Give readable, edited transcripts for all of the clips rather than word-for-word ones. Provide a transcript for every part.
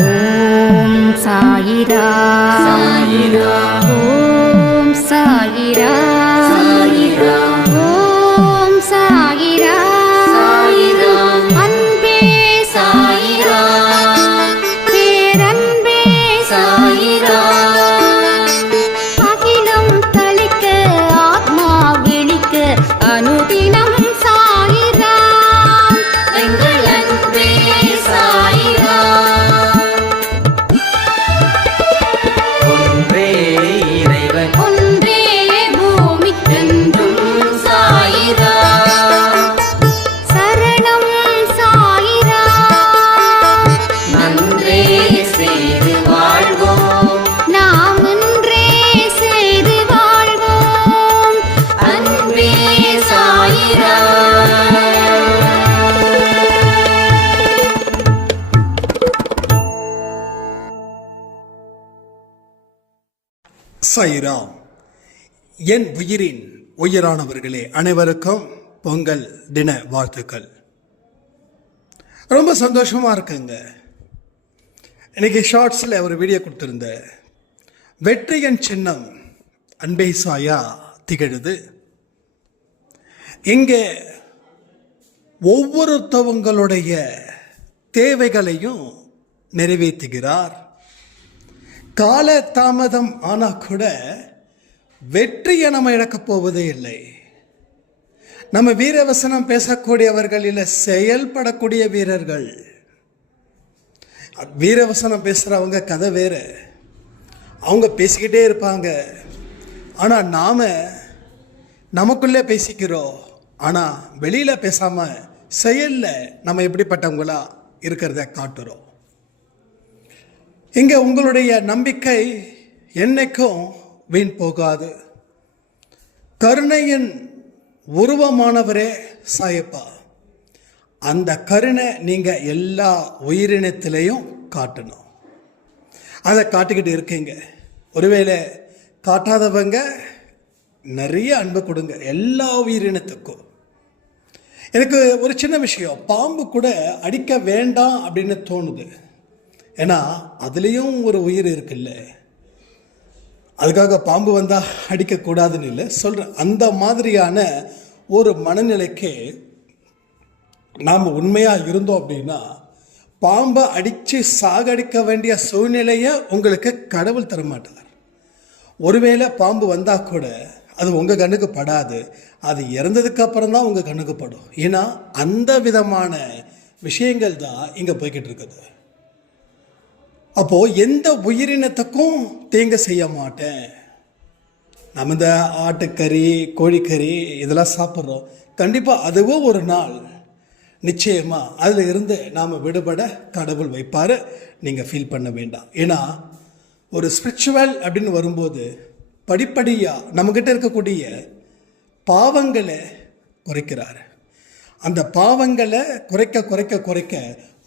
ஓம் சாயிரா சாயிரா ஓம் சாயிரா சாயிரா ஓம் சாயிரா சாயிரா அன்பே சாயிரா பேரன்பே சாயிரா அகிலம் தளிக்க ஆத்மா விழிக்க அனுதினம் சாயிரா எங்கள் அன்பே சாயிரா ஒன்றே இறைவன் ஒன்றே பூமிக்கென்றும் சாயிரா சரணம் சாயிரா நன்றே செய்து வாழ்வோம் நாம் ஒன்றே செய்து வாழ்வோம் அன்பே சாயிரா. சாயிராம். என் உயிரின் உயிரானவர்களே, அனைவருக்கும் பொங்கல் தின வாழ்த்துக்கள். ரொம்ப சந்தோஷமா இருக்குங்க. இன்னைக்கு ஷார்ட்ஸில் ஒரு வீடியோ கொடுத்துருந்த வெற்றியின் சின்னம் அன்பே சாயா திகழுது. இங்கே ஒவ்வொருத்தவங்களுடைய தேவைகளையும் நிறைவேற்றுகிறார். கால தாமதம் ஆனால் கூட வெற்றியை நம்ம இழக்கப் போவதே இல்லை. நம்ம வீரவசனம் பேசக்கூடியவர்கள் இல்லை, செயல்படக்கூடிய வீரர்கள். வீரவசனம் பேசுகிறவங்க கதை வேறு, அவங்க பேசிக்கிட்டே இருப்பாங்க. ஆனால் நாம் நமக்குள்ளே பேசிக்கிறோம், ஆனால் வெளியில் பேசாமல் செயலில் நம்ம எப்படிப்பட்டவங்களா இருக்கிறத காட்டுறோம். இங்கே உங்களுடைய நம்பிக்கை என்னைக்கும் வீண் போகாது. கருணையின் உருவமானவரே சாயப்பா, அந்த கருணை நீங்கள் எல்லா உயிரினத்திலையும் காட்டணும். அதை காட்டிக்கிட்டு இருக்கீங்க. ஒருவேளை காட்டாதவங்க நிறைய அன்பு கொடுங்க எல்லா உயிரினத்துக்கும். எனக்கு ஒரு சின்ன விஷயம், பாம்பு கூட அடிக்க வேண்டாம் அப்படின்னு தோணுது. ஏன்னா அதுலேயும் ஒரு உயிர் இருக்குல்ல. அதுக்காக பாம்பு வந்தால் அடிக்கக்கூடாதுன்னு இல்லை சொல்கிறேன். அந்த மாதிரியான ஒரு மனநிலைக்கு நாம் உண்மையாக இருந்தோம் அப்படின்னா பாம்பை அடித்து சாகடிக்க வேண்டிய சூழ்நிலையை உங்களுக்கு கடவுள் தரமாட்டார். ஒருவேளை பாம்பு வந்தால் கூட அது உங்கள் கண்ணுக்கு படாது, அது இறந்ததுக்கு அப்புறம் தான் உங்கள் கண்ணுக்கு படும். ஏன்னா அந்த விதமான விஷயங்கள் தான் இங்கே போய்கிட்டு இருக்குது. அப்போது எந்த உயிரினத்துக்கும் தீங்கு செய்ய மாட்டேன். நம்ம இந்த ஆட்டுக்கறி கோழிக்கறி இதெல்லாம் சாப்பிட்றோம், கண்டிப்பாக அதுவும் ஒரு நாள் நிச்சயமாக அதில் இருந்து நாம் விடுபட கடவுள் வைப்பார். நீங்கள் ஃபீல் பண்ண வேண்டாம். ஏன்னா ஒரு ஸ்பிரிச்சுவல் அப்படின்னு வரும்போது படிப்படியாக நம்மக்கிட்ட இருக்கக்கூடிய பாவங்களை குறைக்கிறார். அந்த பாவங்களை குறைக்க குறைக்க குறைக்க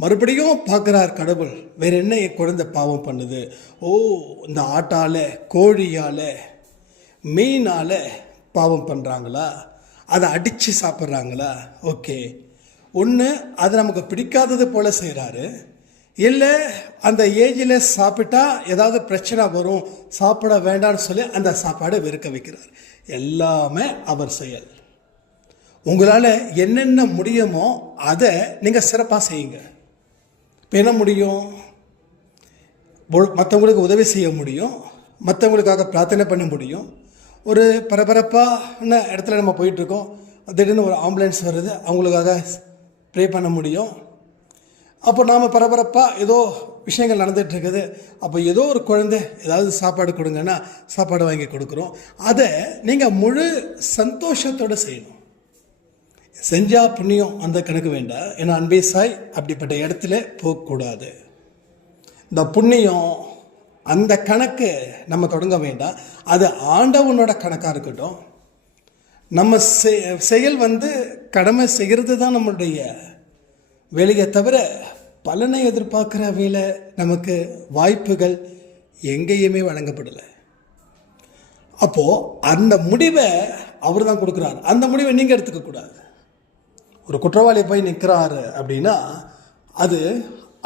மறுபடியும் பார்க்குறார் கடவுள், வேறு என்ன என் குழந்தை பாவம் பண்ணுது. ஓ, இந்த ஆட்டால் கோழியால் மீனால் பாவம் பண்ணுறாங்களா, அதை அடித்து சாப்பிட்றாங்களா, ஓகே. ஒன்று அது நமக்கு பிடிக்காதது போல் செய்கிறாரு, இல்லை அந்த ஏஜில் சாப்பிட்டா ஏதாவது பிரச்சனை வரும், சாப்பிட வேண்டாம்னு சொல்லி அந்த சாப்பாடை வெறுக்க வைக்கிறார். எல்லாமே அவர் செயல். உங்களால் என்னென்ன முடியுமோ அதை நீங்கள் சிறப்பாக செய்யுங்க. இப்போ என்ன முடியும்? மற்றவங்களுக்கு உதவி செய்ய முடியும், மற்றவங்களுக்காக பிரார்த்தனை பண்ண முடியும். ஒரு பரபரப்பான இடத்துல நம்ம போயிட்டுருக்கோம், திடீர்னு ஒரு ஆம்புலன்ஸ் வருது, அவங்களுக்காக ப்ரே பண்ண முடியும். அப்போ நாம் பரபரப்பாக ஏதோ விஷயங்கள் நடந்துகிட்ருக்குது, அப்போ ஏதோ ஒரு குழந்தை ஏதாவது சாப்பாடு கொடுங்கன்னா சாப்பாடு வாங்கி கொடுக்குறோம். அதை நீங்கள் முழு சந்தோஷத்தோடு செய்யணும். செஞ்சால் புண்ணியம் அந்த கணக்கு வேண்டாம். ஏன்னா அன்பே சாய் அப்படிப்பட்ட இடத்துல போகக்கூடாது. இந்த புண்ணியம் அந்த கணக்கு நம்ம தொடங்க வேண்டாம். அது ஆண்டவனோட கணக்காக இருக்கட்டும். நம்ம செயல் கடமை செய்கிறது தான் நம்மளுடைய வேலையை தவிர பலனை எதிர்பார்க்குற வேலை நமக்கு வாய்ப்புகள் எங்கேயுமே வழங்கப்படலை. அப்போது அந்த முடிவை அவர் தான் கொடுக்குறாரு. அந்த முடிவை நீங்கள் எடுத்துக்கக்கூடாது. ஒரு குற்றவாளி போய் நிற்கிறாரு அப்படின்னா அது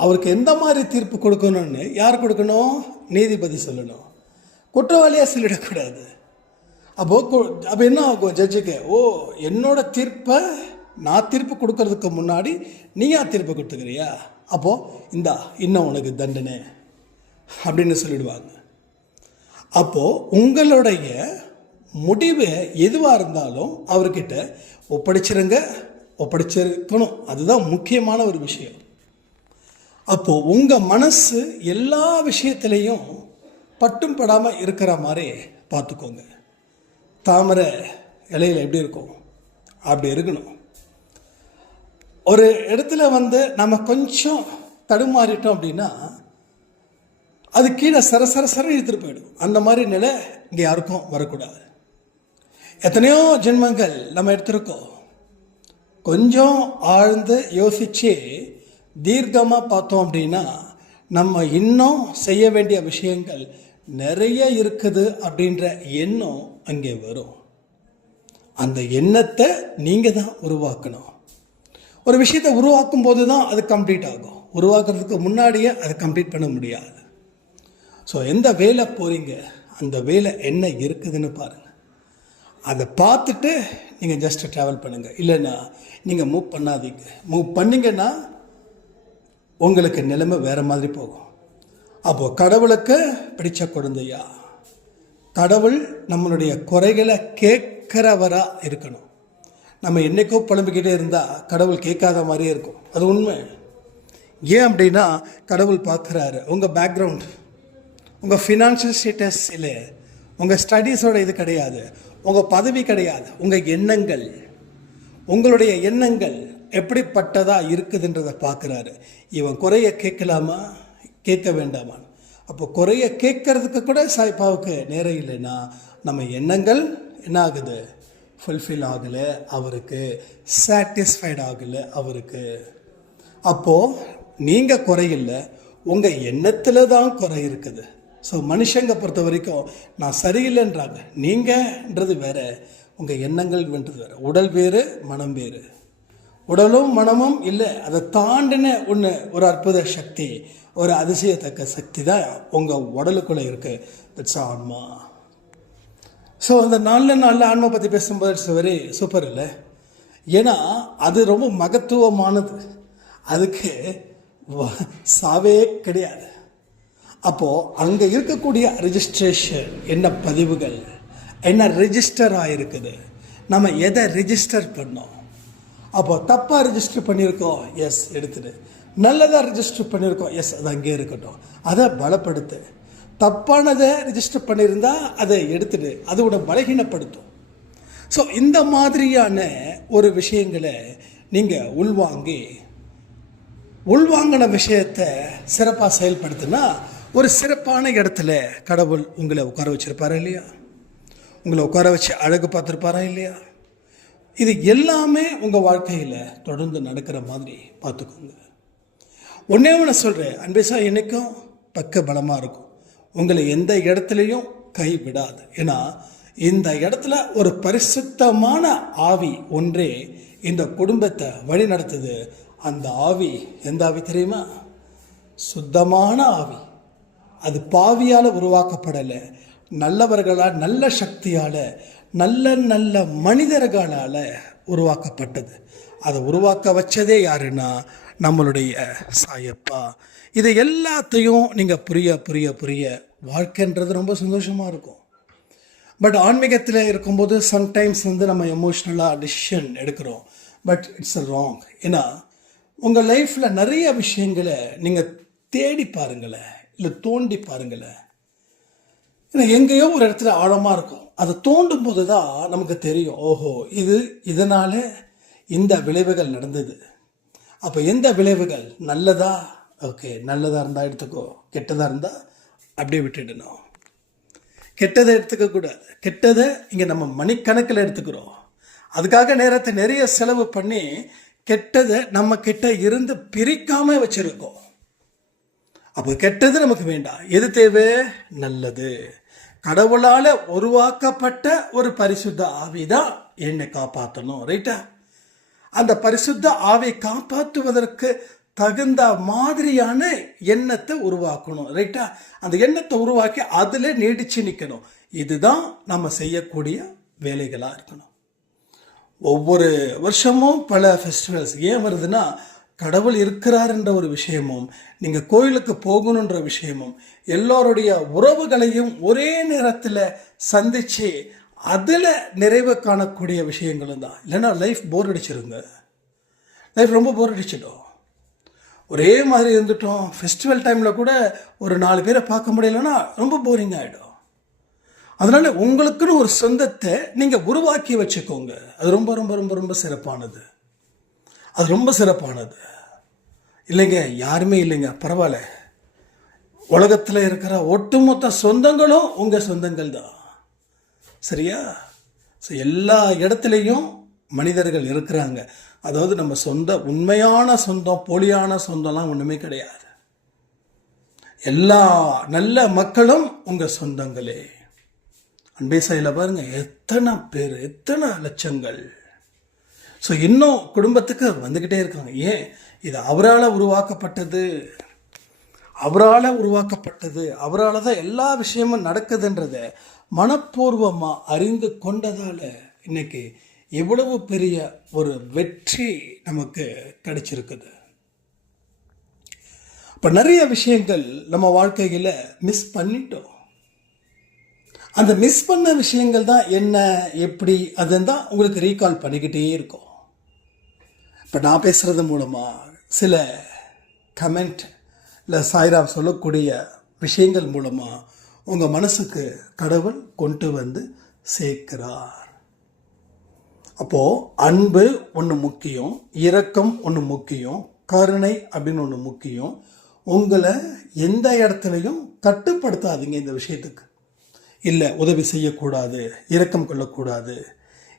அவருக்கு எந்த மாதிரி தீர்ப்பு கொடுக்கணும்னு யார் கொடுக்கணும்? நீதிபதி சொல்லணும். குற்றவாளியாக சொல்லிடக்கூடாது. அப்போ என்ன ஆகும் ஜட்ஜுக்கு? ஓ, என்னோட தீர்ப்பை நான் தீர்ப்பு கொடுக்கறதுக்கு முன்னாடி நீயா தீர்ப்பு கொடுத்துக்கிறியா? அப்போது இன்னும் உனக்கு தண்டனை அப்படின்னு சொல்லிடுவாங்க. அப்போது உங்களுடைய முடிவு எதுவாக இருந்தாலும் அவர்கிட்ட ஒப்படைச்சிருக்கணும். அதுதான் முக்கியமான ஒரு விஷயம். அப்போது உங்கள் மனசு எல்லா விஷயத்துலேயும் பட்டும் படாமல் இருக்கிற மாதிரி பார்த்துக்கோங்க. தாமரை இலையில் எப்படி இருக்கும் அப்படி இருக்கணும். ஒரு இடத்துல நம்ம கொஞ்சம் தடுமாறிட்டோம் அப்படின்னா அது கீழே சர இழுத்துட்டு போயிடும். அந்த மாதிரி நிலை இங்கே யாருக்கும் வரக்கூடாது. எத்தனையோ ஜென்மங்கள் நம்ம எடுத்திருக்கோம். கொஞ்சம் ஆழ்ந்து யோசிச்சு தீர்க்கமாக பார்த்தோம் அப்படின்னா நம்ம இன்னும் செய்ய வேண்டிய விஷயங்கள் நிறைய இருக்குது அப்படின்ற எண்ணம் அங்கே வரும். அந்த எண்ணத்தை நீங்கள் தான் உருவாக்கணும். ஒரு விஷயத்தை உருவாக்கும் போது தான் அது கம்ப்ளீட் ஆகும். உருவாக்குறதுக்கு முன்னாடியே அதை கம்ப்ளீட் பண்ண முடியாது. ஸோ எந்த வேலை போகிறீங்க, அந்த வேலை என்ன இருக்குதுன்னு பாருங்கள். அதை பார்த்துட்டு நீங்கள் ஜஸ்ட் ட்ராவல் பண்ணுங்கள். இல்லைன்னா நீங்கள் மூவ் பண்ணாதீங்க. மூவ் பண்ணிங்கன்னா உங்களுக்கு நிலைமை வேறு மாதிரி போகும். அப்போது கடவுளுக்கு பிடிச்ச குழந்தையா, கடவுள் நம்மளுடைய குறைகளை கேட்குறவராக இருக்கணும். நம்ம என்றைக்கோ புலம்பிக்கிட்டே இருந்தால் கடவுள் கேட்காத மாதிரியே இருக்கும். அது உண்மை. ஏன் அப்படின்னா கடவுள் பார்க்குறாரு உங்கள் பேக்ரவுண்ட், உங்கள் ஃபினான்ஷியல் ஸ்டேட்டஸ் இல்லை, உங்கள் ஸ்டடீஸோட இது கிடையாது, உங்கள் பதவி கிடையாது, உங்கள் எண்ணங்கள், உங்களுடைய எண்ணங்கள் எப்படிப்பட்டதாக இருக்குதுன்றதை பார்க்குறாரு. இவன் குறைய கேட்கலாமா கேட்க வேண்டாமா? அப்போ குறைய கேட்கறதுக்கு கூட சாய்பாவுக்கு நேரம் இல்லைன்னா நம்ம எண்ணங்கள் என்ன ஆகுது? ஃபுல்ஃபில் ஆகலை அவருக்கு, சாட்டிஸ்ஃபைட் ஆகலை அவருக்கு. அப்போது நீங்கள் குறையில்லை, உங்கள் எண்ணத்தில் தான் குறை இருக்குது. ஸோ மனுஷங்க பொறுத்த வரைக்கும் நான் சரியில்லைன்றாங்க. நீங்கள்ன்றது வேறு, உங்கள் எண்ணங்கள்ன்றது வேறு. உடல் வேறு, மனம் வேறு. உடலும் மனமும் இல்லை, அதை தாண்டின ஒன்று, ஒரு அற்புத சக்தி, ஒரு அதிசயத்தக்க சக்தி தான் உங்கள் உடலுக்குள்ளே இருக்குது. தட்ஸ் ஆன்மா. ஸோ அந்த நாளில் ஆன்மா பற்றி பேசும்போது இட்ஸ் வெரி சூப்பர் இல்லை? ஏன்னா அது ரொம்ப மகத்துவமானது. அதுக்கு சாவே கிடையாது. அப்போது அங்கே இருக்கக்கூடிய ரெஜிஸ்ட்ரேஷன், என்ன பதிவுகள், என்ன ரெஜிஸ்டர் ஆகிருக்குது, நம்ம எதை ரெஜிஸ்டர் பண்ணோம். அப்போது தப்பாக ரெஜிஸ்டர் பண்ணியிருக்கோம், எஸ் எடுத்துடு. நல்லதாக ரெஜிஸ்டர் பண்ணியிருக்கோம், எஸ் அது அங்கே இருக்கட்டும். அதை பலப்படுத்து. தப்பானதை ரெஜிஸ்டர் பண்ணியிருந்தா அதை எடுத்துடு, அது உட பலகீனப்படுத்தும். ஸோ இந்த மாதிரியான ஒரு விஷயங்களை நீங்கள் உள்வாங்கின விஷயத்தை சிறப்பாக செயல்படுத்தினா ஒரு சிறப்பான இடத்துல கடவுள் உங்களை உட்கார வச்சிருப்பாரா இல்லையா? உங்களை உட்கார வச்சு அழகு பார்த்துருப்பாரா இல்லையா? இது எல்லாமே உங்கள் வாழ்க்கையில் தொடர்ந்து நடக்கிற மாதிரி பார்த்துக்கோங்க. ஒன்றே ஒன்று சொல்கிறேன், அன்பேசா என்றைக்கும் பக்க பலமாக இருக்கும். உங்களை எந்த இடத்துலையும் கைவிடாது. ஏன்னா இந்த இடத்துல ஒரு பரிசுத்தமான ஆவி ஒன்றே இந்த குடும்பத்தை வழி நடத்துது. அந்த ஆவி எந்த ஆவி தெரியுமா? சுத்தமான ஆவி. அது பாவியால் உருவாக்கப்படலை, நல்லவர்களால், நல்ல சக்தியால், நல்ல மனிதர்களால் உருவாக்கப்பட்டது. அதை உருவாக்க வச்சதே யாருன்னா நம்மளுடைய சாயப்பா. இது எல்லாத்தையும் நீங்கள் புரிய வாழ்க்கைன்றது ரொம்ப சந்தோஷமாக இருக்கும். பட் ஆன்மீகத்தில் இருக்கும்போது சம்டைம்ஸ் நம்ம எமோஷ்னலாக டிசிஷன் எடுக்கிறோம். But it's wrong. ஏன்னா உங்கள் லைஃப்பில் நிறைய விஷயங்களை நீங்கள் தேடி பாருங்களேன், இல்லை தோண்டி பாருங்களேன். ஏன்னா எங்கேயோ ஒரு இடத்துல ஆழமாக இருக்கும். அதை தோண்டும் போது தான் நமக்கு தெரியும், ஓஹோ இதனால் இந்த விளைவுகள் நடந்தது. அப்போ எந்த விளைவுகள் நல்லதா, ஓகே நல்லதாக இருந்தால் எடுத்துக்கோ, கெட்டதாக இருந்தால் அப்படியே விட்டுடணும். கெட்டதை எடுத்துக்கக்கூடாது. கெட்டதை இங்கே நம்ம மணிக்கணக்கில் எடுத்துக்கிறோம். அதுக்காக நேரத்தை நிறைய செலவு பண்ணி கெட்டதை நம்ம கிட்ட இருந்து பிரிக்காமல் வச்சுருக்கோம். அப்போ கெட்டது நமக்கு வேண்டாம். எது தேவை? நல்லது. கடவுளால் உருவாக்கப்பட்ட ஒரு பரிசுத்த ஆவி தான் என்னை காப்பாற்றணும், ரைட்டா? அந்த பரிசுத்த ஆவியை காப்பாற்றுவதற்கு தகுந்த மாதிரியான எண்ணத்தை உருவாக்கணும். ரைட்டா? அந்த எண்ணத்தை உருவாக்கி அதில் நீடிச்சு நிற்கணும். இதுதான் நம்ம செய்யக்கூடிய வேலைகளாக இருக்கணும். ஒவ்வொரு வருஷமும் பல ஃபெஸ்டிவல்ஸ் ஏன் வருதுன்னா, கடவுள் இருக்கிறாருன்ற ஒரு விஷயமும், நீங்கள் கோயிலுக்கு போகணுன்ற விஷயமும், எல்லோருடைய உறவுகளையும் ஒரே நேரத்தில் சந்தித்து அதில் நிறைவு காணக்கூடிய விஷயங்களும் தான். இல்லைன்னா லைஃப் போர் அடிச்சிருங்க. லைஃப் ரொம்ப போர் அடிச்சிடும். ஒரே மாதிரி இருந்துட்டோம். ஃபெஸ்டிவல் டைமில் கூட ஒரு 4 பேரை பார்க்க முடியலன்னா ரொம்ப போரிங் ஆகிடும். அதனால் உங்களுக்குன்னு ஒரு சொந்தத்தை நீங்கள் உருவாக்கி வச்சுக்கோங்க. அது ரொம்ப ரொம்ப ரொம்ப ரொம்ப சிறப்பானது. அது ரொம்ப சிறப்பானது. இல்லைங்க, யாருமே இல்லைங்க, பரவாயில்ல. உலகத்தில் இருக்கிற ஒட்டுமொத்த சொந்தங்களும் உங்கள் சொந்தங்கள் தான். சரியா? ஸோ எல்லா இடத்துலையும் மனிதர்கள் இருக்கிறாங்க. அதாவது நம்ம சொந்த உண்மையான சொந்தம், போலியான சொந்தம்லாம் ஒன்றுமே கிடையாது. எல்லா நல்ல மக்களும் உங்கள் சொந்தங்களே. அன்பே சாயில பாருங்க, எத்தனை பேர், எத்தனை லட்சங்கள். ஸோ இன்னும் குடும்பத்துக்கு வந்துக்கிட்டே இருக்காங்க. ஏன்? இது அவரால் உருவாக்கப்பட்டது. அவரால் தான் எல்லா விஷயமும் நடக்குதுன்றத மனப்பூர்வமாக அறிந்து கொண்டதால் இன்னைக்கு எவ்வளவு பெரிய ஒரு வெற்றி நமக்கு கிடைச்சிருக்குது. இப்போ நிறைய விஷயங்கள் நம்ம வாழ்க்கையில் மிஸ் பண்ணிட்டோம். அந்த மிஸ் பண்ண விஷயங்கள் தான் என்ன, எப்படி, அதுதான் உங்களுக்கு ரீகால் பண்ணிக்கிட்டே இருக்கும். இப்போ நான் பேசுகிறது மூலமாக, சில கமெண்ட் இல்லை சாய்ராம் சொல்லக்கூடிய விஷயங்கள் மூலமாக உங்கள் மனசுக்கு கடவுள் கொண்டு வந்து சேர்க்கிறார். அப்போது அன்பு ஒன்று முக்கியம், இரக்கம் ஒன்று முக்கியம், கருணை அப்படின்னு ஒன்று முக்கியம். உங்களை எந்த இடத்துலையும் கட்டுப்படுத்தாதீங்க இந்த விஷயத்துக்கு. இல்லை உதவி செய்யக்கூடாது, இரக்கம் கொள்ளக்கூடாது.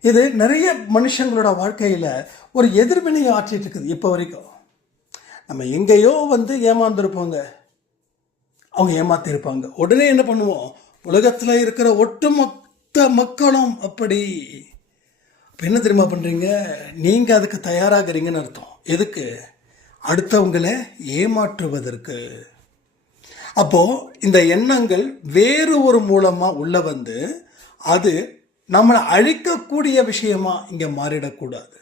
இது நிறைய மனுஷங்களோட வாழ்க்கையில் ஒரு எதிர்வினையை ஆற்றிட்டு இருக்குது. இப்போ வரைக்கும் நம்ம எங்கேயோ ஏமாந்துருப்போங்க, அவங்க ஏமாத்திருப்பாங்க. உடனே என்ன பண்ணுவோம்? உலகத்தில் இருக்கிற ஒட்டுமொத்த மக்களும் அப்படி. இப்போ என்ன தெரியுமா பண்ணுறீங்க? நீங்கள் அதுக்கு தயாராகிறீங்கன்னு அர்த்தம். எதுக்கு? அடுத்தவங்களை ஏமாற்றுவதற்கு. அப்போது இந்த எண்ணங்கள் வேறு ஒரு மூலமாக உள்ள அது நம்மளை அழிக்கக்கூடிய விஷயமா இங்கே மாறிடக்கூடாது.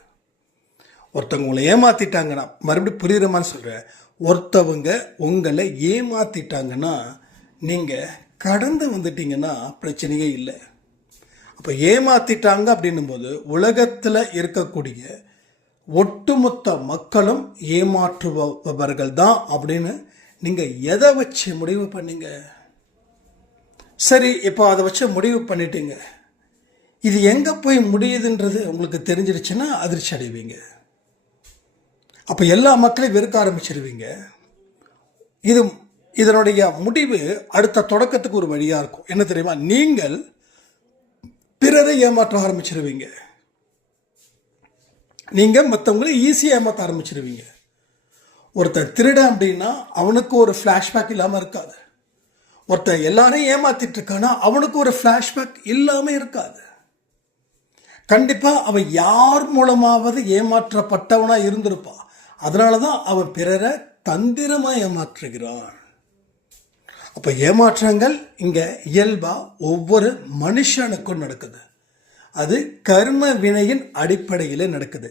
ஒருத்தவங்க உங்களை ஏமாற்றிட்டாங்கன்னா, மறுபடியும் புரியுறமான்னு சொல்கிறேன், ஒருத்தவங்க உங்களை ஏமாற்றிட்டாங்கன்னா நீங்கள் கடந்து வந்துட்டீங்கன்னா பிரச்சனையே இல்லை. அப்போ ஏமாற்றிட்டாங்க அப்படின்னும் போது உலகத்தில் இருக்கக்கூடிய ஒட்டுமொத்த மக்களும் ஏமாற்றுபவர்கள் தான் அப்படின்னு நீங்கள் எதை வச்சு முடிவு பண்ணீங்க? சரி, இப்போ அதை வச்சு முடிவு பண்ணிட்டீங்க. இது எங்கே போய் முடியுதுன்றது உங்களுக்கு தெரிஞ்சிடுச்சுன்னா அதிர்ச்சி அடைவீங்க. அப்போ எல்லா மக்களையும் வெறுக்க ஆரம்பிச்சிருவீங்க. இதனுடைய முடிவு அடுத்த தொடக்கத்துக்கு ஒரு வழியாக இருக்கும். என்ன தெரியுமா? நீங்கள் பிறரை ஏமாற்ற ஆரம்பிச்சிருவீங்க. நீங்கள் மற்றவங்களை ஈஸியாக ஏமாற்ற ஆரம்பிச்சிருவீங்க. ஒருத்தன் திருட அப்படின்னா அவனுக்கு ஒரு ஃப்ளாஷ்பேக் இல்லாமல் இருக்காது. ஒருத்தன் எல்லாரையும் ஏமாத்திட்டு இருக்கானா அவனுக்கு ஒரு ஃப்ளாஷ்பேக் இல்லாமல் இருக்காது. கண்டிப்பாக அவன் யார் மூலமாவது ஏமாற்றப்பட்டவனாக இருந்திருப்பான். அதனால தான் அவன் பிறரை தந்திரமாக ஏமாற்றுகிறான். அப்போ ஏமாற்றங்கள் இங்கே இயல்பாக ஒவ்வொரு மனுஷனுக்கும் நடக்குது. அது கர்ம வினையின் அடிப்படையில் நடக்குது.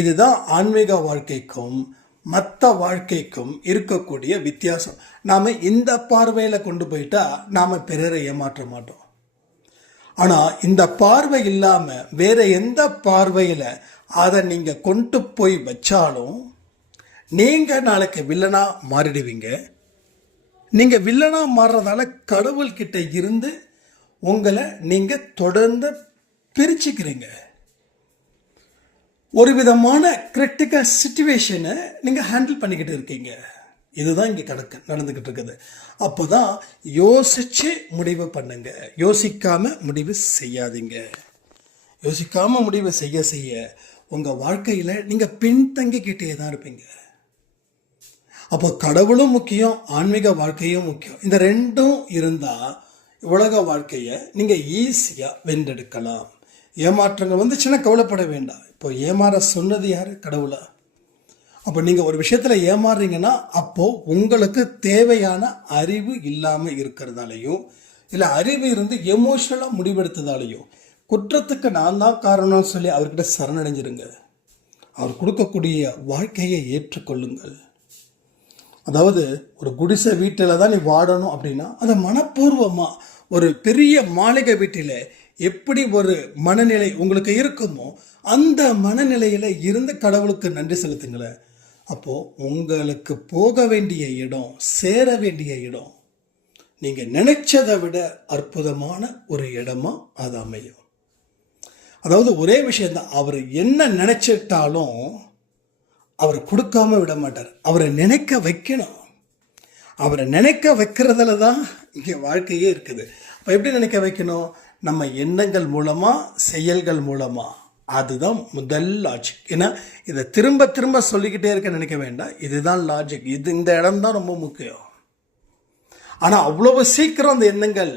இதுதான் ஆன்மீக வாழ்க்கைக்கும் மற்ற வாழ்க்கைக்கும் இருக்கக்கூடிய வித்தியாசம். நாம் இந்த பார்வையில் கொண்டு போயிட்டா நாம் பிறரை ஏமாற்ற மாட்டோம். ஆனால் இந்த பார்வை இல்லாமல் வேற எந்த பார்வையில் அதை நீங்கள் கொண்டு போய் வச்சாலும் நீங்கள் நாளைக்கு வில்லனாக மாறிடுவீங்க. நீங்கள் வில்லனாக மாறுறதால கடவுள்கிட்ட இருந்து உங்களை நீங்கள் தொடர்ந்து பிரிச்சுக்கிறீங்க. ஒரு விதமான கிரிட்டிக்கல் சிச்சுவேஷனை நீங்கள் ஹேண்டில் பண்ணிக்கிட்டு இருக்கீங்க. இதுதான் இங்கே நடந்துக்கிட்டு இருக்குது. அப்போ தான் யோசித்து முடிவு பண்ணுங்க. யோசிக்காமல் முடிவு செய்யாதீங்க. யோசிக்காமல் முடிவு செய்ய உங்கள் வாழ்க்கையில் நீங்கள் பின்தங்கிக்கிட்டே தான் இருப்பீங்க. அப்போ கடவுளும் முக்கியம், ஆன்மீக வாழ்க்கையும் முக்கியம். இந்த ரெண்டும் இருந்தால் உலக வாழ்க்கையை நீங்கள் ஈஸியாக வென்றெடுக்கலாம். ஏமாற்றங்கள் வந்துச்சுன்னா கவலைப்பட வேண்டாம். இப்போ ஏமாற சொன்னது யார்? கடவுளா? அப்போ நீங்கள் ஒரு விஷயத்தில் ஏமாறுறீங்கன்னா அப்போது உங்களுக்கு தேவையான அறிவு இல்லாமல் இருக்கிறதாலையும் இல்லை அறிவு இருந்து எமோஷ்னலாக முடிவெடுத்ததாலையும் குற்றத்துக்கு நான் தான் காரணம்னு சொல்லி அவர்கிட்ட சரணடைஞ்சிருங்க. அவர் கொடுக்கக்கூடிய வாழ்க்கையை ஏற்றுக்கொள்ளுங்கள். அதாவது ஒரு குடிசை வீட்டில் தான் நீ வாடணும் அப்படின்னா அதை மனப்பூர்வமாக ஒரு பெரிய மாளிகை வீட்டில் எப்படி ஒரு மனநிலை உங்களுக்கு இருக்குமோ அந்த மனநிலையில் இருந்து கடவுளுக்கு நன்றி செலுத்துங்களேன். அப்போது உங்களுக்கு போக வேண்டிய இடம், சேர வேண்டிய இடம் நீங்கள் நினைச்சதை விட அற்புதமான ஒரு இடமா அது அமையும். அதாவது ஒரே விஷயந்தான், அவர் என்ன நினைச்சிட்டாலும் அவர் கொடுக்காம விட மாட்டார். அவரை நினைக்க வைக்கணும். அவரை நினைக்க வைக்கிறதுல தான் இங்கே வாழ்க்கையே இருக்குது. அப்போ எப்படி நினைக்க வைக்கணும்? நம்ம எண்ணங்கள் மூலமாக, செயல்கள் மூலமாக. அதுதான் முதல் லாஜிக். ஏன்னா இதை திரும்ப திரும்ப சொல்லிக்கிட்டே இருக்க நினைக்க வேண்டாம். இதுதான் லாஜிக். இந்த இடம் தான் ரொம்ப முக்கியம். ஆனால் அவ்வளவு சீக்கிரம் அந்த எண்ணங்கள்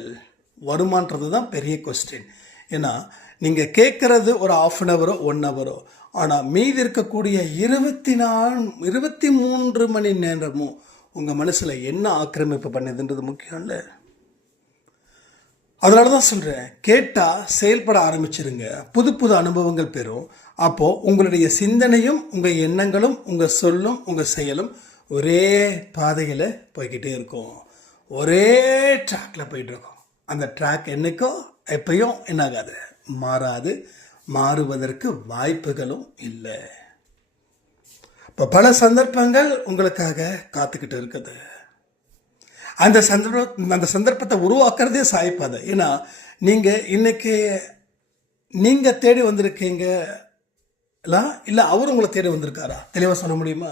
வருமானது தான் பெரிய கொஸ்டின். ஏன்னா நீங்கள் கேட்குறது ஒரு 1/2 ஹவரோ 1 ஹவரோ, ஆனால் மீதி இருக்கக்கூடிய 23 மணி நேரமும் உங்கள் மனசில் என்ன ஆக்கிரமிப்பு பண்ணுதுன்றது முக்கியம் இல்லை. அதனால தான் சொல்கிறேன், கேட்டால் செயல்பட ஆரம்பிச்சிருங்க. புது புது அனுபவங்கள் பெறும். அப்போது உங்களுடைய சிந்தனையும் உங்கள் எண்ணங்களும் உங்கள் சொல்லும் உங்கள் செயலும் ஒரே பாதையில் போய்கிட்டே இருக்கும். ஒரே ட்ராக்கில் போயிட்டுருக்கோம். அந்த ட்ராக் என்னைக்கோ எப்பயும் என்னாகாது, மாறாது. மாறுவதற்கு வாய்ப்புகளும் இல்லை. இப்போ பல சந்தர்ப்பங்கள் உங்களுக்காக காத்துக்கிட்டு இருக்குது. அந்த சந்தர்ப்பத்தை உருவாக்குறதே சாய்ப்பாதை. ஏன்னா நீங்கள் இன்னைக்கு நீங்கள் தேடி வந்திருக்கீங்களா இல்லை அவர் உங்களை தேடி வந்திருக்காரா? தெளிவாக சொல்ல முடியுமா?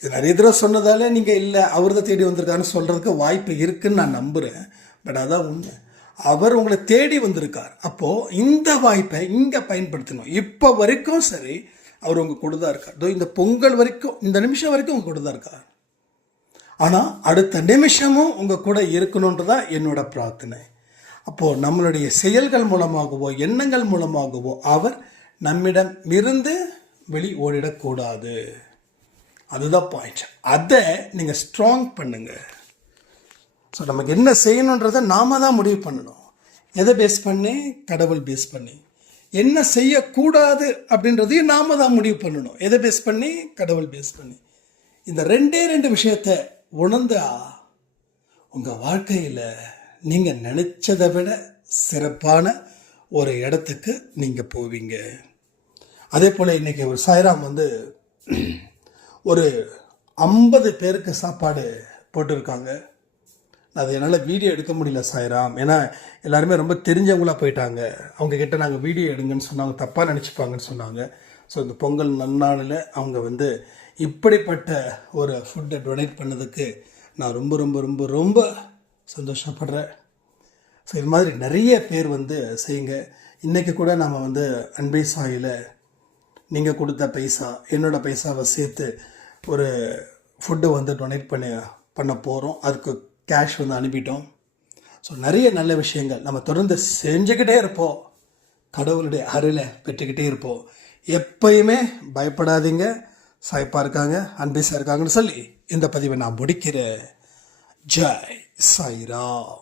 இது நிறைய தடவை சொன்னதால நீங்கள் இல்லை அவர் தான் தேடி வந்திருக்காருன்னு சொல்கிறதுக்கு வாய்ப்பு இருக்குன்னு நான் நம்புகிறேன். பட் அதான் உண்மை. அவர் உங்களை தேடி வந்திருக்கார். அப்போது இந்த வாய்ப்பை இங்கே பயன்படுத்தணும். இப்போ வரைக்கும் சரி அவர் உங்கள் கூட தான் இருக்கார். இந்த பொங்கல் வரைக்கும், இந்த நிமிஷம் வரைக்கும் உங்கள் கூட தான் இருக்கார். ஆனால் அடுத்த நிமிஷமும் உங்கள் கூட இருக்கணுன்றதான் என்னோட பிரார்த்தனை. அப்போது நம்மளுடைய செயல்கள் மூலமாகவோ எண்ணங்கள் மூலமாகவோ அவர் நம்மிடம் இருந்து வெளி ஓடிடக்கூடாது. அதுதான் பாயிண்ட். அதை நீங்கள் ஸ்ட்ராங் பண்ணுங்க. ஸோ நமக்கு என்ன செய்யணுன்றதை நாம தான் முடிவு பண்ணணும். எதை பேஸ் பண்ணி? கடவுள் பேஸ் பண்ணி. என்ன செய்யக்கூடாது அப்படின்றதையும் நாம தான் முடிவு பண்ணணும். எதை பேஸ் பண்ணி? கடவுள் பேஸ் பண்ணி. இந்த 2 விஷயத்தை உணர்ந்தா உங்கள் வாழ்க்கையில் நீங்கள் நினச்சதை விட சிறப்பான ஒரு இடத்துக்கு நீங்கள் போவீங்க. அதே போல் இன்றைக்கி ஒரு சாய்ராம் ஒரு 50 பேருக்கு சாப்பாடு போட்டிருக்காங்க. அது என்னால் வீடியோ எடுக்க முடியல சாய்ராம். ஏன்னா எல்லாருமே ரொம்ப தெரிஞ்சவங்களாக போயிட்டாங்க. அவங்கக்கிட்ட நாங்கள் வீடியோ எடுங்கன்னு சொன்னாங்க, தப்பாக நினச்சிப்பாங்கன்னு சொன்னாங்க. ஸோ இந்த பொங்கல் நன்னாளில் அவங்க இப்படிப்பட்ட ஒரு ஃபுட்டை டொனேட் பண்ணதுக்கு நான் ரொம்ப ரொம்ப ரொம்ப ரொம்ப சந்தோஷப்படுறேன். ஸோ இது மாதிரி நிறைய பேர் செய்யுங்க. இன்றைக்கி கூட நாம் அன்பை சாயில் நீங்கள் கொடுத்த பைசா, என்னோடய பைசாவை சேர்த்து ஒரு ஃபுட்டு டொனேட் பண்ண போகிறோம். அதுக்கு கேஷ் அனுப்பிட்டோம். ஸோ நிறைய நல்ல விஷயங்கள் நம்ம தொடர்ந்து செஞ்சுக்கிட்டே இருப்போம். கடவுளுடைய அருளை பெற்றுக்கிட்டே இருப்போம். எப்பயுமே பயப்படாதீங்க. சாய்ப்பா இருக்காங்க, அன்பேசா இருக்காங்கன்னு சொல்லி இந்த பதிவை நான் முடிக்கிறேன். ஜெய் சாய்ராம்.